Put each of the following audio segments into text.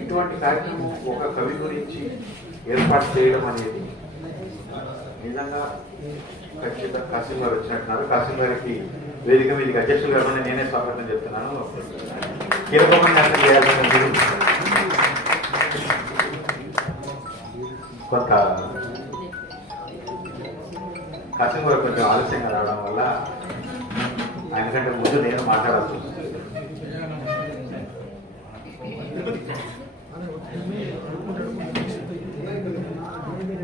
ఇటువంటి కార్యక్రమం ఒక కవి గురించి ఏర్పాటు చేయడం అనేది నిజంగా ఖచ్చితంగా కాసిం గారు వచ్చినట్టున్నారు. కాసిం గారికి వేదిక మీదకి అధ్యక్షులు గారు నేనే స్వాగతం చెప్తున్నాను. కీలకమైన అర్థం చేయాలని కొంత కాసిం గారు కొంచెం ఆలస్యంగా రావడం వల్ల ఆయన కంటే ముందు నేను మాట్లాడాల్సి వస్తుంది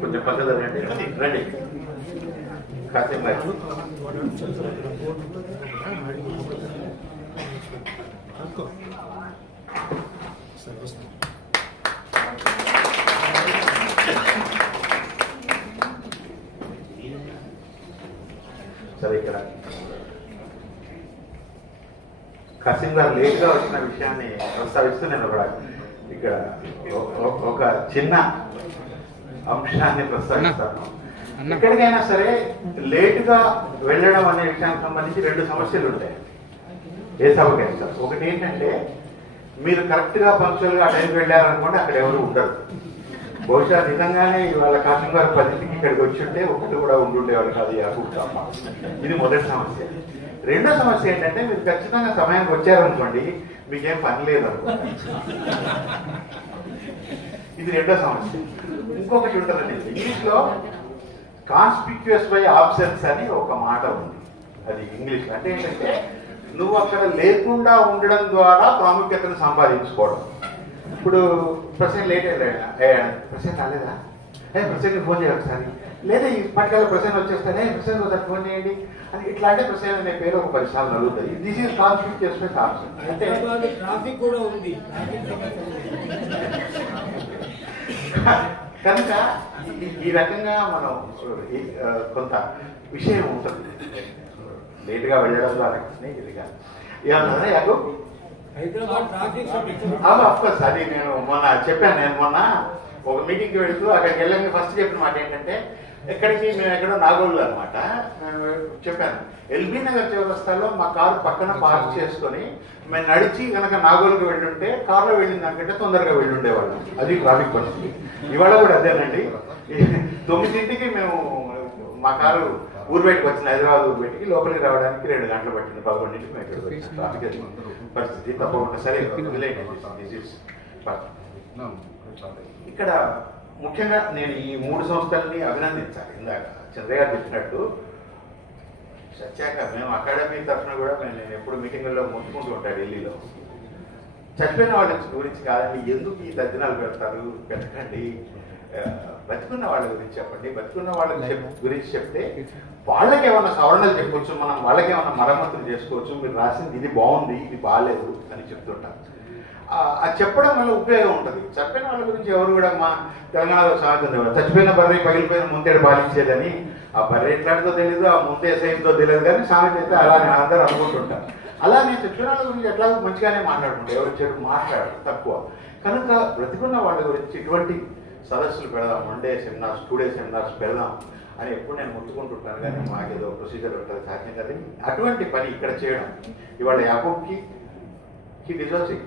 కొంచెం పక్కన రండి రండి. కాసేపు మరి సరే ఇక్కడ. కసిం గారు లేట్గా వచ్చిన విషయాన్ని ప్రస్తావిస్తూ నేను ఒక ఇక్కడ ఒక- ఒక చిన్న అంశాన్ని ప్రస్తావిస్తాను. ఎక్కడికైనా సరే లేటుగా వెళ్ళడం అనే విషయానికి సంబంధించి రెండు సమస్యలు ఉంటాయి. ఏ సభకైనా సార్. ఒకటి ఏంటంటే మీరు కరెక్ట్గా పంక్చువల్గా టైంకి వెళ్ళారనుకోండి అక్కడ ఎవరు ఉండరు. బహుశా నిజంగానే ఇవాళ కాశం గారు పదింటికి ఇక్కడికి వచ్చి ఉంటే ఒకటి కూడా ఉండుండేవాళ్ళు కాదు తప్ప. ఇది మొదటి సమస్య. రెండో సమస్య ఏంటంటే మీరు ఖచ్చితంగా సమయానికి వచ్చారనుకోండి మీకేం పని లేదు అనుకోండి ఇది రెండో సమస్య. ఇంకొకటి ఉంటుందండి ఇంగ్లీష్లో కాన్స్పిక్యుయస్ బై ఆబ్సెన్స్ అని ఒక మాట ఉంది. అది ఇంగ్లీష్ అంటే ఏంటంటే నువ్వు అక్కడ లేకుండా ఉండడం ద్వారా ప్రాముఖ్యతను సంపాదించుకోవడం. ఇప్పుడు ప్రసెంట్ లేట్ ప్రసెంట్ రాలేదా? ప్రసెంట్ ఫోన్ చేయాలి ఒకసారి లేదా ఈ పట్టుకల్లా ప్రసెంట్ వచ్చేస్తానే ప్రసెంట్ ఒకసారి ఫోన్ చేయండి. అని ఇట్లా అంటే ప్రసెంట్ అనే పేరు ఒక పరిశ్రమ నలుగుతుంది this is conspicuous by absence అంటే హైదరాబాద్ ట్రాఫిక్ కూడా ఉంది. కనుక ఈ- రకంగా మనం కొంత విషయం ఉంటుంది. లేటుగా వెళ్ళడం ద్వారా ఇదిగా ఏమన్నా యాకు? హైదరాబాద్ ట్రాఫిక్ అది నేను మొన్న చెప్పాను. నేను మొన్న ఒక మీటింగ్కి వెళుతూ అక్కడికి వెళ్ళంగా ఫస్ట్ చెప్పిన మాట ఏంటంటే ఎక్కడికి? మేము ఎక్కడో నాగోళ్ళు అనమాట చెప్పాను. ఎల్బీ నగర్ చౌరస్తాలో మా కారు పక్కన పార్క్ చేసుకొని మేము నడిచి కనుక నాగోలుకి వెళ్ళుంటే కారులో వెళ్ళిన దానికంటే తొందరగా వెళ్ళుండేవాళ్ళం. అది ట్రాఫిక్ పరిస్థితి ఇవాళ కూడా అదేనండి తొమ్మిదింటికి మేము మా కారు ఊరు బయటకు వచ్చిన హైదరాబాద్ ఊరు బయటికి. లోపలికి రావడానికి రెండు గంటలు పట్టింది. పదకొండింటికి మేము ట్రాఫిక్ పరిస్థితి తప్పకుండా సరే. part. ఇక్కడ ముఖ్యంగా నేను ఈ మూడు సంస్థలని అభినందించాలి. ఇందాక చంద్రయ్య చెప్పినట్టు సత్యాక మేము అకాడమీ తరఫున కూడా మేము నేను ఎప్పుడు మీటింగుల్లో ముందుకుంటూ ఉంటాను ఢిల్లీలో. చనిపోయిన వాళ్ళ గురించి కాదండి ఎందుకు ఈ దర్శనాలు పెడతారు పెట్టకండి? బతికున్న వాళ్ళ గురించి చెప్పండి. బతికున్న వాళ్ళ గురించి చెప్తే వాళ్ళకి ఏమన్నా సవరణలు చెప్పొచ్చు మనం వాళ్ళకి ఏమన్నా మరమ్మతులు చేసుకోవచ్చు మీరు రాసింది ఇది బాగుంది ఇది బాగాలేదు అని చెప్తుంటారు. అది చెప్పడం వల్ల ఉపయోగం ఉంటుంది. చనిపోయిన వాళ్ళ గురించి ఎవరు కూడా మా తెలంగాణలో సాగుతుంది చచ్చిపోయిన బర్రె పగిలిపోయిన ముందేడు పాలించేదని ఆ బర్రె ఎట్లాంటిదో తెలియదు ఆ ముందే సైన్తో తెలియదు కానీ సాగు అయితే అలానే అందరూ అనుకుంటుంటారు. అలానే చచ్చిపోయిన వాళ్ళ గురించి ఎట్లా మంచిగానే మాట్లాడుకుంటారు. ఎవరు చెడు మాట్లాడరు తక్కువ. కనుక బ్రతికున్న వాళ్ళ గురించి ఇటువంటి సదస్సులు పెడదాం. One day seminars two day seminars పెడదాం అని ఎప్పుడు నేను ముట్టుకుంటుంటాను కానీ మాకేదో ప్రొసీజర్ ఉంటుంది సాధ్యం కదా. అటువంటి పని ఇక్కడ చేయడం ఇవాళ యాకూబ్కి హీ డిజర్వ్స్ ఇట్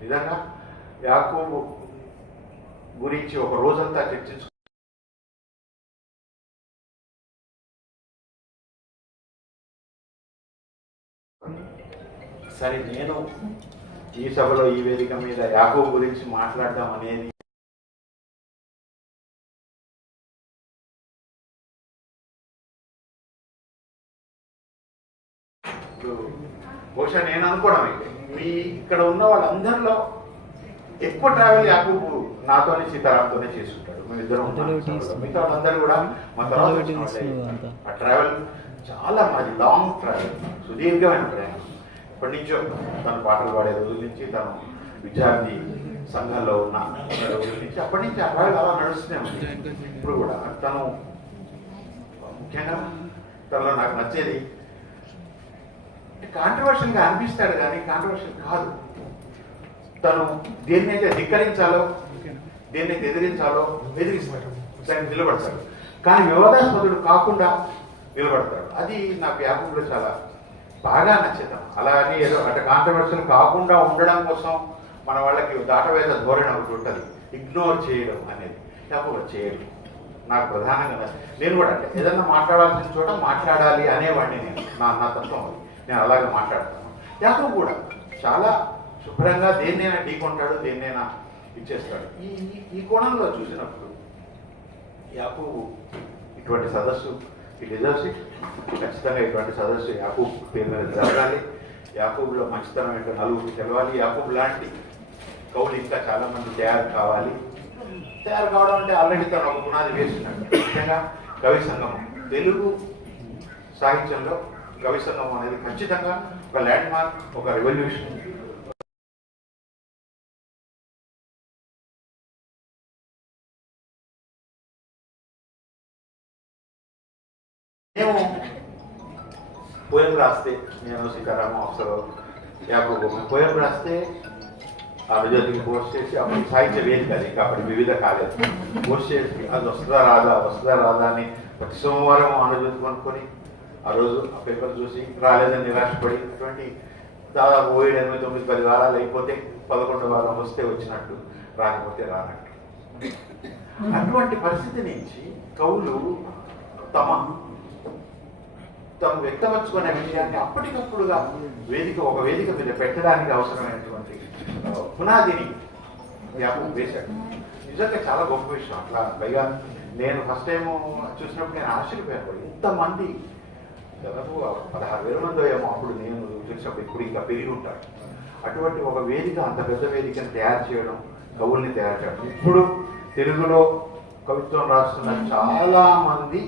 నిజంగా యాకోబు గురించి ఒక రోజంతా చర్చించు సరే నేను ఈ సభలో ఈ వేదిక మీద యాకోబు గురించి మాట్లాడదాం అనేది బహుశా నేను అనుకోవడం అయితే. మీ ఇక్కడ ఉన్న వాళ్ళందరిలో ఎక్కువ ట్రావెల్ యాకూబు నాతోనే సీతారాంతోనే చేసుకుంటాడు మేము ఇద్దరం ఉన్నాం. అందులో తీస్తున్నావు. మిగతా వాళ్ళందరూ కూడా మా తర్వాత. ఆ ట్రావెల్ చాలా మాది లాంగ్ ట్రావెల్ సుదీర్ఘమైన ప్రయాణం ఇప్పటి నుంచో తను పాటలు పాడే రోజుల నుంచి తను విద్యార్థి సంఘంలో ఉన్న రోజుల నుంచి అప్పటి నుంచి ఆ ట్రావెల్ అలా నడుస్తూనే ఉంది ఇప్పుడు కూడా తను ముఖ్యంగా తనలో నాకు నచ్చేది కాంట్రవర్షియల్గా అనిపిస్తాడు కానీ కాంట్రవర్షియల్ కాదు. తను దేన్నైతే ధిక్కరించాలో దేన్నైతే ఎదిరించాలో ఎదిరిస్తాడు. దానికి నిలబడతాడు. కానీ వివాదాస్పదుడు కాకుండా నిలబడతాడు. అది నాకు యాకూబ్లో చాలా బాగా నచ్చితం అలా అని ఏదో అంటే కాంట్రవర్షియల్ కాకుండా ఉండడం కోసం మన వాళ్ళకి దాటవేత ధోరణి ఒకటి ఉంటుంది. ఇగ్నోర్ చేయడం అనేది. యాకోబు చేయడం నాకు ప్రధానంగా నేను కూడా అంటే ఏదన్నా మాట్లాడాల్సిన చోట మాట్లాడాలి అనేవాడిని నేను. నా నా తత్వం అది. నేను అలాగే మాట్లాడతాను యాకోబు కూడా చాలా శుభ్రంగా దేన్నైనా ఢీకొంటాడు దేన్నైనా ఇచ్చేస్తాడు. ఈ ఈ- కోణంలో చూసినప్పుడు యాకోబు ఇటువంటి సదస్సు ఈ డిజర్వ్స్ ఖచ్చితంగా ఇటువంటి సదస్సు యాకూబ్ పేరు మీద జరగాలి. యాకూబ్లో మంచితనం ఏంటో నలుగురు తెలవాలి. యాకూబ్ లాంటి కౌలు ఇంకా చాలామంది తయారు కావాలి. తయారు కావడం అంటే ఆల్రెడీ తను ఒక పునాది వేస్తున్నాడు ముఖ్యంగా కవి సంగమం. తెలుగు సాహిత్యంలో కవి సంగమం అనేది ఖచ్చితంగా ఒక ల్యాండ్ మార్క్ ఒక రెవల్యూషన్ మేము పోయం రాస్తే నేను సీతారామ అప్సరావు యాభై పోయం రాస్తే ఆంధ్రజ్యోతికి పోస్ట్ చేసి అప్పుడు సాహిత్య వేదిక అది ఇంకా అప్పటి వివిధ కాలేదు. పోస్ట్ చేసి అది వస్తుందా రాదా వస్తుందా రాదా అని ప్రతి సోమవారం ఆంధ్రజ్యోతి కొనుక్కొని ఆ రోజు ఆ పేపర్ చూసి రాలేదని నిరాశపడి అటువంటి దాదాపు ఏడు ఎనిమిది తొమ్మిది పది వారాలు అయిపోతే పదకొండు వారం వస్తే వచ్చినట్టు రాకపోతే రానట్టు. అటువంటి పరిస్థితి నుంచి కవులు తమ తను వ్యక్తపరచుకునే విషయాన్ని అప్పటికప్పుడుగా వేదిక ఒక వేదిక మీద పెట్టడానికి అవసరమైనటువంటి పునాదిని జ్ఞాపకం వేశాడు నిజంగా చాలా గొప్ప విషయం అట్లా. పైగా నేను ఫస్ట్ టైం చూసినప్పుడు నేను ఆశ్చర్యపోయాను. ఇంతమంది దాదాపు పదహారు వేల మంది ఏమో అప్పుడు నేను చూసినప్పుడు ఇప్పుడు ఇంకా పెరిగి ఉంటాడు అటువంటి ఒక వేదిక అంత పెద్ద వేదికను తయారు చేయడం కవుల్ని తయారు చేయడం. ఇప్పుడు తెలుగులో కవిత్వం రాస్తున్న చాలా మంది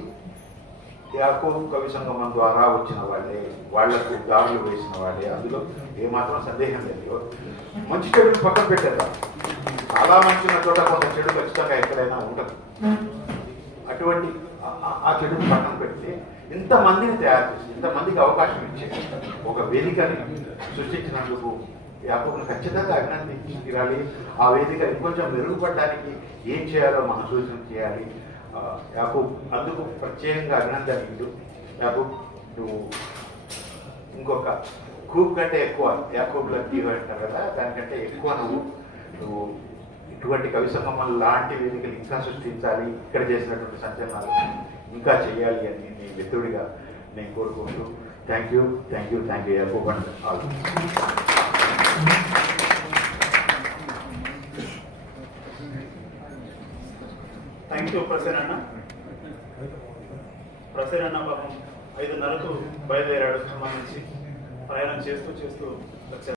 యాకోబు కవి సంగమం ద్వారా వచ్చిన వాళ్ళే వాళ్ళకు దారులు వేసిన వాళ్ళే. అందులో ఏమాత్రం సందేహం లేదు. మంచి చెడు పక్కన పెట్టారు చాలా మంచి ఉన్న చోట కొంత చెడు ఖచ్చితంగా ఎక్కడైనా ఉండదు. అటువంటి ఆ- ఆ- పక్కన పెడితే ఇంతమందిని తయారు చేసి ఇంతమందికి అవకాశం ఇచ్చేది ఒక వేదికని సృష్టించినందుకు యాకోబుని ఖచ్చితంగా అభినందించి తీరాలి ఆ వేదిక ఇంకొంచెం మెరుగుపడడానికి ఏం చేయాలో మనం సూచన చేయాలి. ఆ, యాకూబ్ అందుకు ప్రత్యేకంగా అభినందనలు యాకూబ్ నువ్వు ఇంకొక కూప్ కంటే ఎక్కువ యాకూబ్ లక్కీ అంటారు కదా దానికంటే ఎక్కువ నువ్వు నువ్వు ఇటువంటి కవి సంగమం లాంటి వేదికలు ఇంకా సృష్టించాలి. ఇక్కడ చేసినటువంటి సంచలనాలు. ఇంకా చేయాలి అని నీ మిత్రుడిగా నేను కోరుకుంటూ thank you thank you thank you Yakub and all thank you Prasanna అన్న ప్రసన్న అన్న పాపం ఐదున్నరకు బయలుదేరాడు. సంబంధించి ప్రయాణం చేస్తూ చేస్తూ వచ్చారు.